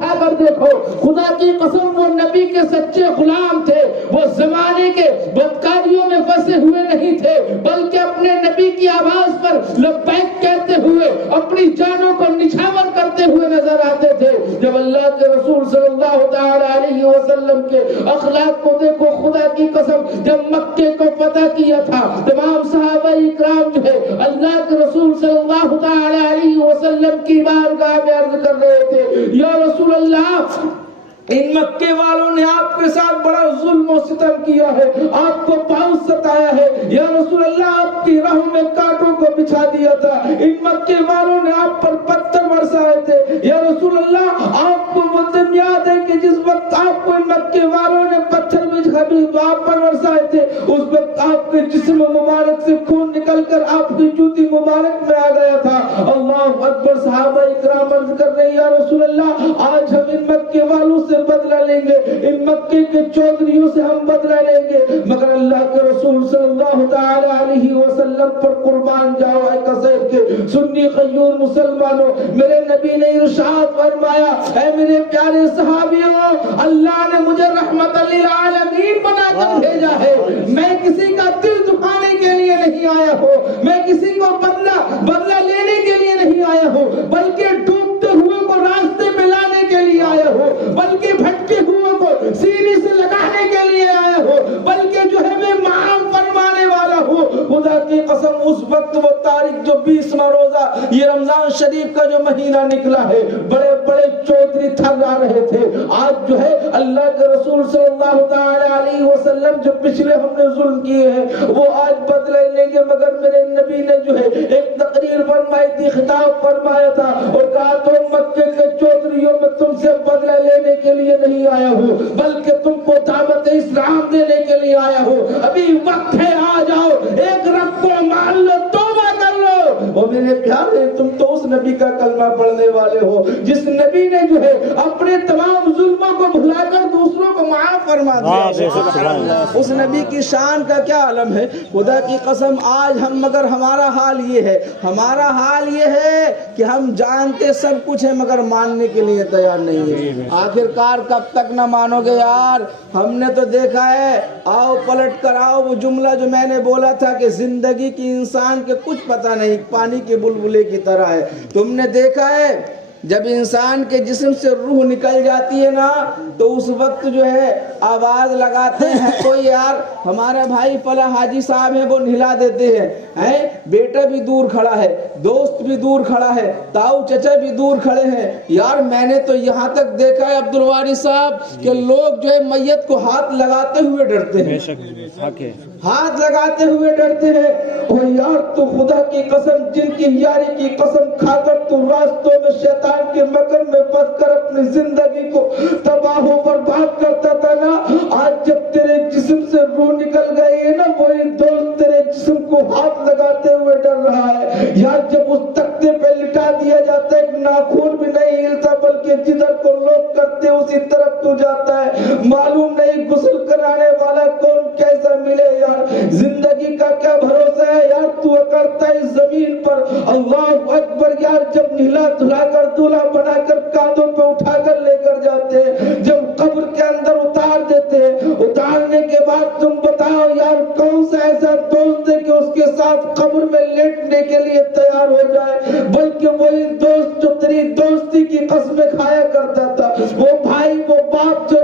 اٹھا کر دیکھو، خدا کی قسم وہ نبی کے سچے غلام تھے، وہ زمانے کے بدکاریوں میں پھنسے ہوئے نہیں تھے، بلکہ اپنے نبی کی آواز پر لبیک کہتے ہوئے اپنی جانوں کو نچھاور کرتے ہوئے نظر آتے تھے۔ جب اللہ کے رسول صلی اللہ تعالی علیہ وسلم کے اخلاق کو دیکھو، خدا کی قسم جب مکے کو فتح کیا تھا، تمام صحابہ اکرام جو ہے اللہ کے رسول صلی اللہ تعالی علیہ وسلم کی بارگاہ میں عرض کر رہے تھے، یا رسول اللہ، ان مکے والوں نے آپ کے ساتھ بڑا ظلم و ستم کیا ہے، آپ کو پاؤں ستایا ہے، یا رسول اللہ آپ کی راہوں میں کانٹوں کو بچھا دیا تھا، ان مکے والوں نے آپ پر پتھر برسائے تھے، یا رسول اللہ آپ کو وہ دن یاد ہے کہ جس وقت آپ کو ان مکے والوں نے پتھر آپ پر برسائے تھے، اس وقت آپ کے جسم مبارک سے خون نکل کر آپ کی جوتی مبارک میں آ گیا تھا۔ اللہ اکبر، صحابہ اکرام عرض کر رہے ہیں، یا رسول اللہ آج ہم ان مکے والوں سے بدلہ لیں گے، ان مکے کے چودھریوں سے ہم بدلہ لیں گے، مگر اللہ کے رسول صلی اللہ تعالی علیہ وسلم پر قربان جاؤ اے کثیر کے سنی غیور مسلمانوں، میرے نبی نے ارشاد فرمایا، اے میرے پیارے صحابیوں، اللہ نے مجھے رحمت للعالمین بنا کر بھیجا ہے، میں کسی کا دل دکھانے کے لیے نہیں آیا ہوں، میں کسی کو بدلہ لینے کے لیے نہیں آیا ہوں، بلکہ ڈوبتے ہوئے کو راستے پہ لانے کے لیے آیا ہوں، بلکہ بھٹکے ہوئے کو سینے سے لگانے کے لیے آیا ہوں، بلکہ جو ہے میں معاف فرمانے والا ہوں۔ خدا کی قسم اس وقت وہ تاریخ جو 20واں روزہ یہ رمضان شریف کا جو مہینہ نکلا ہے، بڑے بڑے چودھری تھر آ رہے تھے، آج جو ہے اللہ کے رسول صلی اللہ تعالی علیہ وسلم جو پچھلے ہم نے ظلم کیے ہیں وہ آج بدلے لیں گے، مگر میرے نبی نے جو ہے ایک تقریر فرمائی تھی، خطاب فرمایا تھا اور کہا تو مکے کے چودھریوں میں تم سے بدلہ لینے کے لیے نہیں آیا ہوں، بلکہ تم کو دعوت اسلام دینے کے لیے آیا ہوں، ابھی وقت ہے، آ جاؤ، ایک رب کو مان لو، توبہ کر لو۔ اور میرے پیارے، تم تو اس نبی کا کلمہ پڑھنے والے ہو جس نبی نے جو ہے اپنے تمام ظلموں کو بھلا کر دوسروں کو معاف فرما دیا۔ اس نبی کی شان کا کیا عالم ہے، خدا کی قسم آج ہم، مگر ہمارا حال یہ ہے، ہمارا حال یہ ہے کہ ہم جانتے سب کچھ ہے مگر ماننے کے لیے تیار نہیں ہے۔ آخرکار کب تک نہ مانو گے یار؟ ہم نے تو دیکھا ہے، آؤ پلٹ کر آؤ، وہ جملہ جو میں نے بولا تھا کہ زندگی کی انسان کے کچھ پتہ نہیں، پانی کے بلبلے کی طرح ہے۔ تم نے دیکھا ہے جب انسان کے جسم سے روح نکل جاتی ہے نا تو اس وقت جو ہے آواز لگاتے ہیں، کوئی یار ہمارا بھائی فلاں حاجی صاحب ہے، وہ نہلا دیتے ہیں، بیٹا بھی دور کھڑا ہے، دوست بھی دور کھڑا ہے، تاؤ چچا بھی دور کھڑے ہیں۔ یار میں نے تو یہاں تک دیکھا ہے عبد الواری صاحب کہ لوگ جو ہے میت کو ہاتھ لگاتے ہوئے ڈرتے ہیں، ہاتھ لگاتے ہوئے ڈرتے ہیں۔ اور یار تو خدا کی قسم، جن کی یاری کی قسم کھا کر تو راستوں میں شیطان کے مکر میں پھنس کر اپنی زندگی کو تباہ و برباد کرتا تھا نا، آج جب تیرے جسم سے روح نکل گئی ہے نا، وہی دوست تیرے جسم کو ہاتھ لگاتے ہوئے ڈر رہا ہے۔ یار جب اس تختے پہ لٹا دیا جاتا ہے، ایک ناخن بھی نہیں ہلتا، بلکہ جدھر کو لوگ کرتے اسی طرف تو جاتا ہے، معلوم نہیں غسل کرانے والا کون کیسا ملے۔ یار زندگی کا کیا بھروسہ ہے یار، تو کرتا ہے زمین پر، اللہ اکبر۔ یار جب نہلا دھلا کر دولہا بنا کر کاندھوں پہ اٹھا کر لے کر جاتے ہیں، جب قبر کے اندر اتار دیتے ہیں، اتارنے کے بعد تم بتاؤ یار کون سا ایسا دوست ہے کہ اس کے ساتھ قبر میں لیٹنے کے لیے تیار ہو جائے، بلکہ وہی دوست جو تیری دوستی کی قسمیں کھایا کرتا تھا، وہ بھائی وہ باپ جو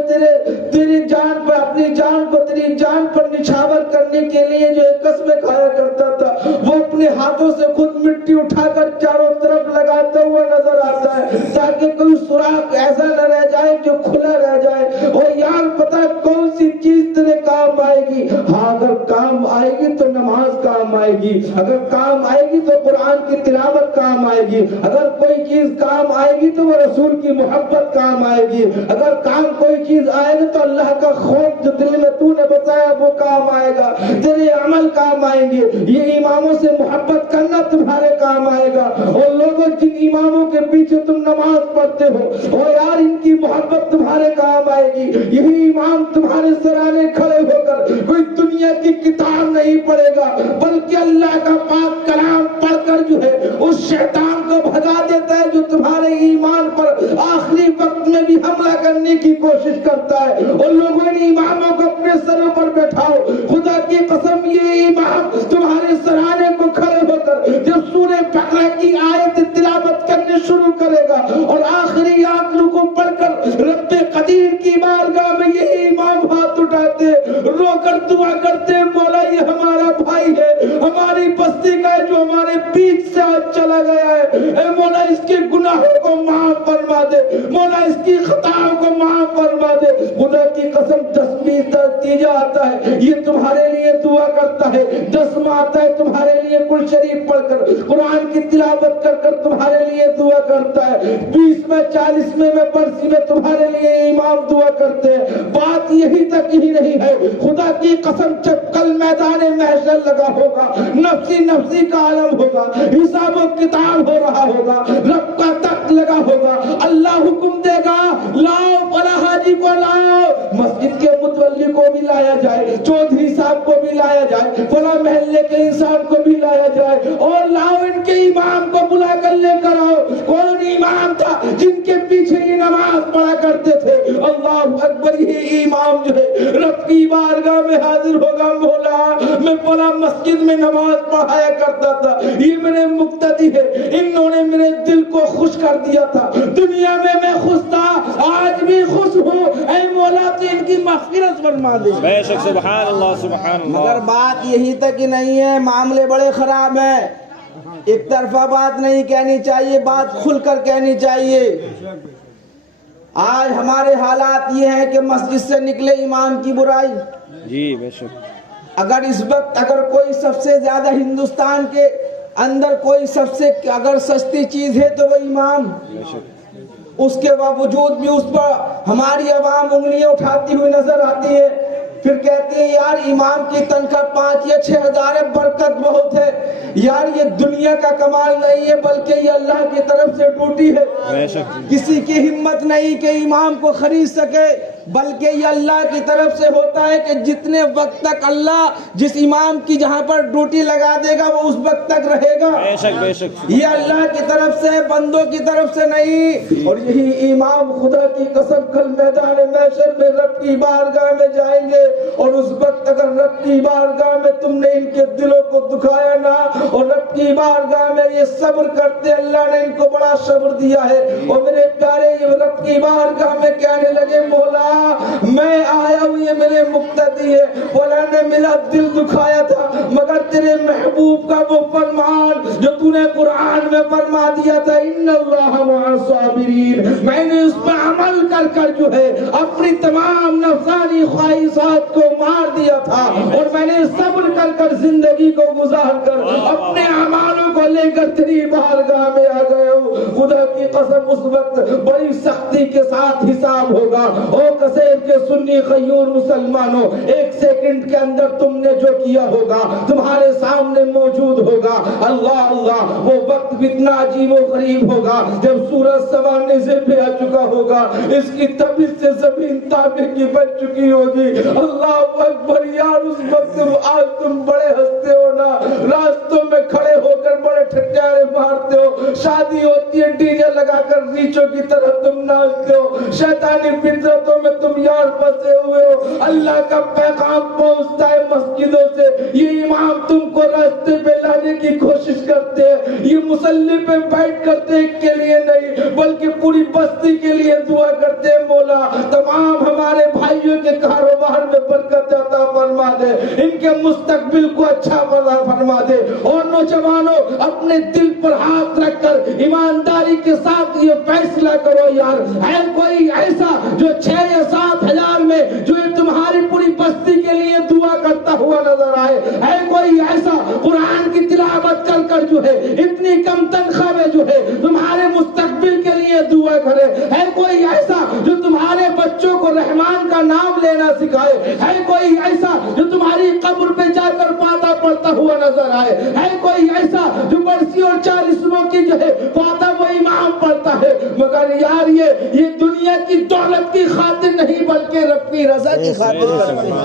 تیری جان پر، اپنی جان کو تیری جان پر نچھاور کرنے کے لیے جو قسمیں کھایا کرتا تھا، وہ اپنے ہاتھوں سے خود مٹی اٹھا کر چاروں طرف لگاتا ہوا نظر آتا ہے تاکہ کوئی سوراخ ایسا نہ رہ جائے جو کھلا رہ جائے۔ اور یار پتہ کون سی چیز تیرے کام آئے گی؟ ہاں اگر کام آئے گی تو نماز کام آئے گی، اگر کام آئے گی تو قرآن کی تلاوت کام آئے گی، اگر کوئی چیز کام آئے گی تو وہ رسول کی محبت کام آئے گی، اگر کام کوئی چیز آئے گی تو اللہ کا خوف جو دل میں تو نے بتایا وہ کام آئے گا، تیرے عمل کام آئیں گے، یہ اماموں سے محبت کرنا تمہارے کام آئے گا۔ اور لوگوں جن اماموں کے پیچھے تم نماز پڑھتے ہو اور یار ان کی محبت تمہارے کام آئے گی، یہی امام تمہارے سرانے کھڑے ہو کر کوئی دنیا کی کتاب نہیں پڑھے گا بلکہ اللہ کا پاک کلام پڑھ کر جو ہے اس شیطان کو بھگا دیتا ہے جو تمہارے ایمان پر آخری وقت میں بھی کرنے کی کوشش کرتا ہے. اور لوگوں نے اماموں کو اپنے سروں پر بیٹھاؤ. خدا کی قسم یہ امام تمہارے سرانے کو کھڑے ہو کر جب سورہ بقرہ کی آیت تلاوت کرنے شروع کرے گا اور آخری آیت کو پڑھ کر رب قدیر کی بارگاہ میں یہ امام ہاتھ اٹھاتے رو کر دعا کرتے مولا یہ ہمارا بھائی ہے, ہماری بستی کا ہے جو ہمارے بیچ سے آج چلا گیا ہے. اے مولا اس کے گناہوں کو معاف فرما دے, مولا اس کی خطاؤں کو معاف فرما دے. خدا کی قسم 10ویں نتیجہ آتا ہے یہ تمہارے لیے دعا کرتا ہے. 10واں آتا ہے تمہارے لیے قرآن شریف پڑھ کر قرآن کی تلاوت کر کر تمہارے لیے دعا کرتا ہے. 20ویں 40ویں میں برسی میں تمہارے لیے امام دعا کرتے ہیں. بات یہی تک ہی نہیں ہے, خدا کی قسم جب کل میدان محشر لگا ہوگا, نفسی نفسی کا عالم ہوگا, حساب و کتاب ہو رہا ہوگا, رب کا تخت لگا ہوگا, اللہ حکم دے گا لاؤ فلاں حاجی کو لاؤ, مسجد کے متولی کو بھی لایا جائے, چودھری صاحب کو بھی لایا جائے, فلاں محلے کے انسان کو بھی لایا جائے, اور لاؤ ان کے امام کو بلا کر لے کر آؤ. کون امام تھا جن کے پیچھے یہ نماز پڑھا کرتے تھے؟ اللہ اکبر. یہ امام جو ہے رب کی بارگاہ میں حاضر ہوگا, مولا میں فلاں مسجد میں نماز پڑھایا کرتا تھا, یہ میرے مقتدی ہے, انہوں نے میرے دل کو خوش کر دیا تھا, دنیا میں میں خوش تھا آج بھی خوش ہوں, اے مولا تو ان کی مغفرت فرما دے. بے شک سبحان اللہ سبحان اللہ. مگر بات یہی تک ہی نہیں ہے, معاملے بڑے خراب ہیں. ایک طرفہ بات نہیں کہنی چاہیے, بات کھل کر کہنی چاہیے. آج ہمارے حالات یہ ہیں کہ مسجد سے نکلے امام کی برائی. جی بے شک. اگر اس وقت اگر کوئی سب سے زیادہ ہندوستان کے اندر کوئی سب سے اگر سستی چیز ہے تو وہ امام. بے شک. اس کے باوجود بھی اس پر ہماری عوام انگلیاں اٹھاتی ہوئی نظر آتی ہے. پھر کہتے ہیں یار امام کی تنخواہ 5 یا 6 ہزار ہے, برکت بہت ہے. یار یہ دنیا کا کمال نہیں ہے بلکہ یہ اللہ کی طرف سے ڈیوٹی ہے. بے شک. کسی کی ہمت نہیں کہ امام کو خرید سکے, بلکہ یہ اللہ کی طرف سے ہوتا ہے کہ جتنے وقت تک اللہ جس امام کی جہاں پر ڈیوٹی لگا دے گا وہ اس وقت تک رہے گا. بے شک بے شک. یہ اللہ کی طرف سے, بندوں کی طرف سے نہیں. اور یہی امام خدا کی قسم کل میدان محشر میں رب کی بارگاہ میں جائیں گے, اور اس وقت اگر رب کی بارگاہ میں تم نے ان کے دلوں کو دکھایا نہ, اور رب کی بارگاہ میں یہ صبر کرتے, اللہ نے ان کو بڑا صبر دیا ہے. اور میرے پیارے یہ رب کی بارگاہ میں کہنے لگے مولا میں آیا ہوں, یہ میرے مقتدی ہے, مولا نے میرا دل دکھایا تھا مگر تیرے محبوب کا وہ فرمان جو تو نے قرآن میں فرما دیا تھا ان اللہ مع الصابرین, میں نے اس پر عمل کر کر جو ہے اپنی تمام نفسانی خواہشات کو مار دیا تھا, اور میں نے صبر کر کر زندگی کو گزار کر اپنے اعمالوں کو لے کر تیری بارگاہ میں آ گیا ہوں. خدا کی قسم اس وقت بڑی سختی کے ساتھ حساب ہوگا. او کثیر کے سنی خیور مسلمانوں, 1 سیکنڈ کے اندر تم نے جو کیا ہوگا تمہارے سامنے موجود ہوگا. اللہ اللہ, وہ وقت اتنا عجیب و غریب ہوگا جب سورج سوانے سے پہ آ چکا ہوگا, اس کی تبیز سے زمین تابع کی بن چکی ہوگی. اللہ اکبر. یار اس وقت آج تم بڑے ہنستے ہو نا, راستوں میں کھڑے ہو کر بڑے ٹھٹیارے مارتے ہو, شادی ہوتی ہے ڈی جے لگا کر ریچوں کی طرح تم ناچتے ہو, شیطانی فطرتوں میں تم یار پھنسے ہوئے ہو. اللہ کا پیغام پہنچتا ہے مسجدوں سے, یہ امام تم کو راستے پہ لانے کی کوشش کرتے ہیں. یہ مصلی پہ بیٹھ کر ایک کے لیے نہیں بلکہ پوری بستی کے لیے دعا کرتے ہیں مولا تمام ہمارے بھائیوں کے کاروبار میں برکت عطا فرما دے, ان کے مستقبل کو اچھا فرما دے. اور نوجوانوں اپنے دل پر ہاتھ رکھ کر ایمانداری کے ساتھ یہ فیصلہ کرو یار, ہے کوئی ایسا جو 6 یا 7 ہزار میں جو تمہاری پوری بستی کے لیے دعا کرتا ہوا نظر آئے؟ ہے کوئی ایسا قرآن کی تلاوت کر کر جو ہے اتنی کم تنخواہ میں جو ہے تمہارے مستقبل کے لیے دعا کرے؟ ہے کوئی ایسا جو تمہارے بچوں کو رحمان کا نام لینا سکھائے؟ ہے کوئی ایسا جو تمہاری قبر پہ جا کر پاتا پڑھتا ہوا نظر آئے؟ ہے کوئی ایسا جو برسی اور 40 کی جو ہے خاتم و امام پڑھتا ہے؟ مگر یار یہ دنیا کی دولت کی خاطر نہیں بلکہ رب کی رضا کی خاطر کرتے ہیں،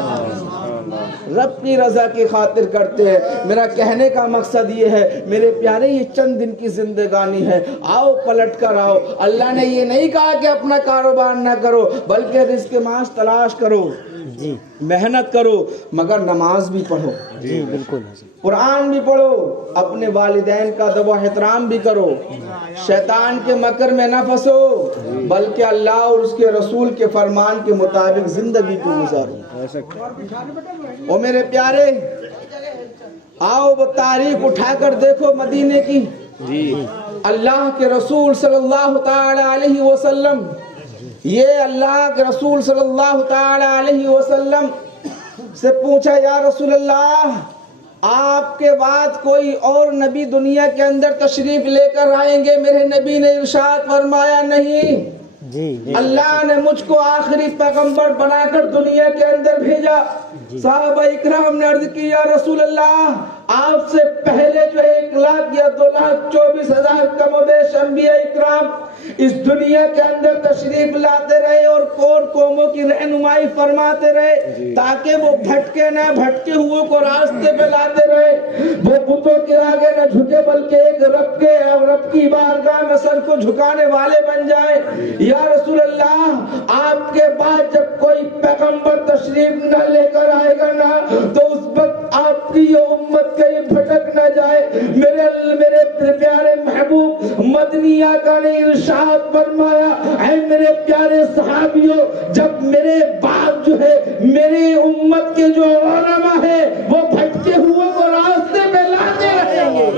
رب کی رضا کی خاطر کرتے ہیں۔ میرا کہنے کا مقصد یہ ہے میرے پیارے، یہ چند دن کی زندگانی ہے، آؤ پلٹ کر آؤ۔ اللہ نے یہ نہیں کہا کہ اپنا کاروبار نہ کرو بلکہ رزق معاش تلاش کرو، محنت کرو، مگر نماز بھی پڑھو، جی بالکل، قرآن بھی پڑھو، اپنے والدین کا ادب و احترام بھی کرو، شیطان کے مکر میں نہ پھنسو بلکہ اللہ اور اس کے رسول کے فرمان کے مطابق زندگی کو گزارو۔ او میرے پیارے، آؤ وہ تاریخ اٹھا کر دیکھو مدینے کی۔ اللہ کے رسول صلی اللہ تعالی علیہ وسلم، یہ اللہ کے رسول صلی اللہ تعالی علیہ وسلم سے پوچھا، یا رسول اللہ آپ کے بعد کوئی اور نبی دنیا کے اندر تشریف لے کر آئیں گے؟ میرے نبی نے ارشاد فرمایا، نہیں، اللہ نے مجھ کو آخری پیغمبر بنا کر دنیا کے اندر بھیجا۔ صحابہ اکرام نے عرض کی، یا رسول اللہ آپ سے پہلے جو ہے 1,00,000 یا 2,24,000 کم و بیش انبیاء اکرام اس دنیا کے اندر تشریف لاتے رہے اور کور قوموں کی رہنمائی فرماتے رہے تاکہ وہ بھٹکے نہ، بھٹکے ہوئے کو راستے پہ لاتے رہے، وہ بتوں کے آگے نہ جھکے بلکہ ایک رب کی بارگاہ میں سر کو جھکانے والے بن جائے۔ یا رسول اللہ آپ کے بعد جب کوئی پیغمبر تشریف نہ لے کر آئے گا نا تو اس وقت آپ کی یہ امت کہیں بھٹک نہ جائے۔ میرے پیارے محبوب مدنی آقا نے ارشاد فرمایا، اے میرے پیارے صحابیوں، جب میرے بعد جو ہے میری امت کے جو علماء ہیں وہ بھٹکے ہوئے کو راستے میں لاتے رہیں گے۔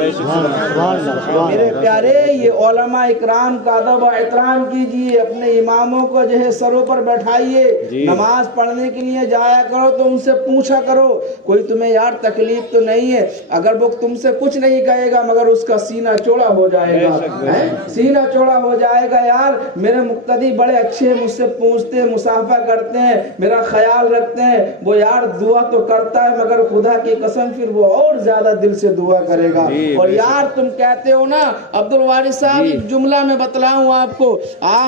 میرے پیارے، یہ علماء اکرام کا ادب و احترام کیجیے، اپنے اماموں کو جو ہے سروں پر بیٹھائیے، نماز پڑھنے کے لیے جایا کرو تو ان سے پوچھا کرو کوئی تمہیں یار تکلیف تو نہیں ہے؟ اگر وہ تم سے کچھ نہیں کہے گا مگر اس کا سینہ چوڑا ہو جائے گا، سینہ چوڑا ہو جائے گا۔ یار میرے مقتدی بڑے اچھے، مجھ سے پوچھتے ہیں، مصافحہ کرتے ہیں، میرا خیال رکھتے ہیں، وہ یار دعا تو کرتا ہے مگر خدا کی قسم پھر وہ اور زیادہ دل سے دعا کرے گا۔ اور یار تم کہتے ہو نا عبد الوارث صاحب، ایک جملہ میں بتلاؤں آپ کو،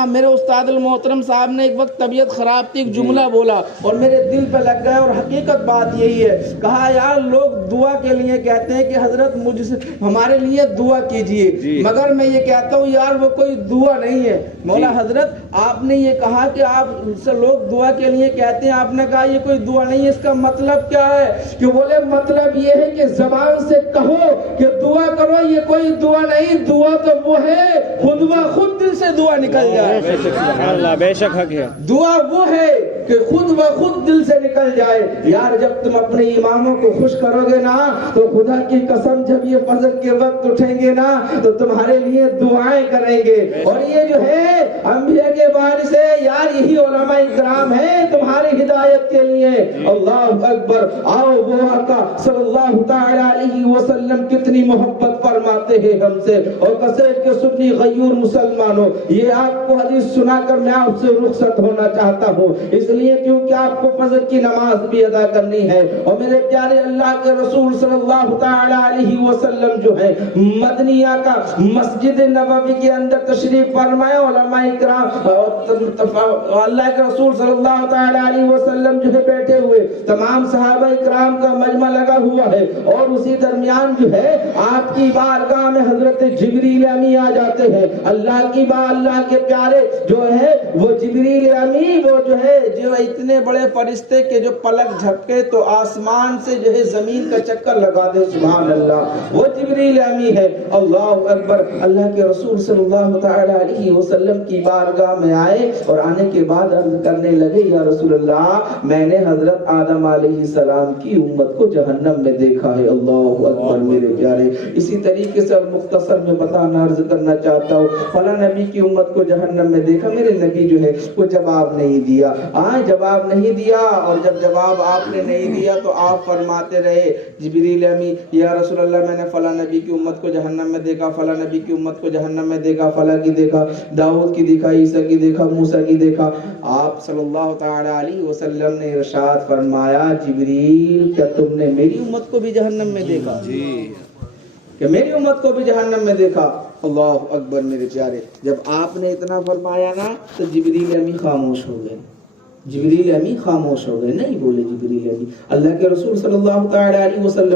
میرے استاد المحترم صاحب نے ایک وقت طبیعت خراب تھی، ایک جملہ بولا اور میرے دل پہ لگ گیا، اور حقیقت بات یہی ہے۔ کہا یار لوگ دعا کے لیے کہتے ہیں کہ حضرت مجھ سے ہمارے لیے دعا کیجئے، مگر میں یہ کہتا ہوں یار وہ کوئی دعا نہیں ہے۔ مولا حضرت آپ نے یہ کہا کہ آپ سے لوگ دعا کے لیے کہتے ہیں، آپ نے کہا یہ کوئی دعا نہیں ہے، اس کا مطلب کیا ہے؟ کہ بولے مطلب یہ ہے کہ زبان سے کہو کہ دعا کرو، یہ کوئی دعا نہیں، دعا تو وہ ہے خود بخود دل سے دعا نکل جائے۔ سبحان اللہ، بے شک حق ہے۔ دعا وہ ہے کہ خود بخود دل سے نکل جائے۔ یار جب تم اپنے اماموں کو خوش کرو گے نا تو خدا کی قسم جب یہ فجر کے وقت اٹھیں گے نا تو تمہارے لیے دعائیں کریں گے۔ اور یہ جو ہے انبیاء کے وارث ہے، یار یہی علماء اکرام ہیں تمہاری ہدایت کے لیے۔ اللہ اکبر۔ آؤ وہ آقا صلی اللہ تعالی علیہ وسلم کتنی محبت فرماتے ہیں ہم سے، اور کثرت کے سنی غیور مسلمانوں، یہ آپ کو حدیث سنا کر میں آپ سے رخصت ہونا چاہتا ہوں، اس لیے کیونکہ آپ کو فجر کی نماز بھی ادا کرنی ہے۔ اور میرے پیارے اللہ کے رسول صلی اللہ تعالی علیہ وسلم جو ہے مدنی آقا مسجد نبوی کے اندر تشریف فرمائے، علماء اکرام اللہ کے رسول صلی اللہ تعالی علیہ وسلم جو ہے بیٹھے ہوئے، تمام صحابہ اکرام کا مجمع لگا ہوا ہے، اور اسی درمیان جو ہے آپ کی بارگاہ میں حضرت جبریل امی آ جاتے ہیں۔ اللہ کے پیارے جو ہے وہ جبریل امی، وہ جو ہے جو اتنے بڑے فرشتے کے جو پلک جھپکے تو آسمان سے جو ہے زمین کا چکر لگا دے، سبحان اللہ، وہ جبریل امی ہے۔ اللہ اکبر۔ اللہ کے رسول صلی اللہ تعالی علیہ وسلم کی بارگاہ میں آئے اور آنے کے بعد عرض کرنے لگے، یا رسول اللہ میں نے حضرت آدم علیہ السلام کی امت کو جہنم میں دیکھا ہے۔ اللہ اکبر میرے پیارے، اسی طریقے سے اور مختصر میں بتانا عرض کرنا چاہتا ہوں، فلاں نبی کی امت کو جہنم میں دیکھا، میرے نبی جو ہے وہ جواب نہیں دیا، جواب نہیں دیا، اور جب جواب آپ نے نہیں دیا تو آپ فرماتے رہے جبریل امین یا رسول اللہ میں نے فلاں نبی کی امت کو جہنم میں دیکھا، فلاں نبی کی امت کو جہنم میں دیکھا، فلاں کی دیکھا، داؤد کی دیکھا، عیسیٰ کی دیکھا، موسیٰ کی دیکھا۔ آپ صلی اللہ تعالی علیہ وسلم نے ارشاد فرمایا جبریل کیا تم نے میری امت کو بھی جہنم میں دیکھا؟ کہ میری امت کو بھی جہنم میں دیکھا؟ اللہ اکبر میرے پیارے، جب آپ نے اتنا فرمایا نا تو جبریل امی خاموش ہو گئے، جبریل امی خاموش ہو گئے، نہیں بولے جبریل امی۔ اللہ کے رسول صلی اللہ تعالی علیہ وسلم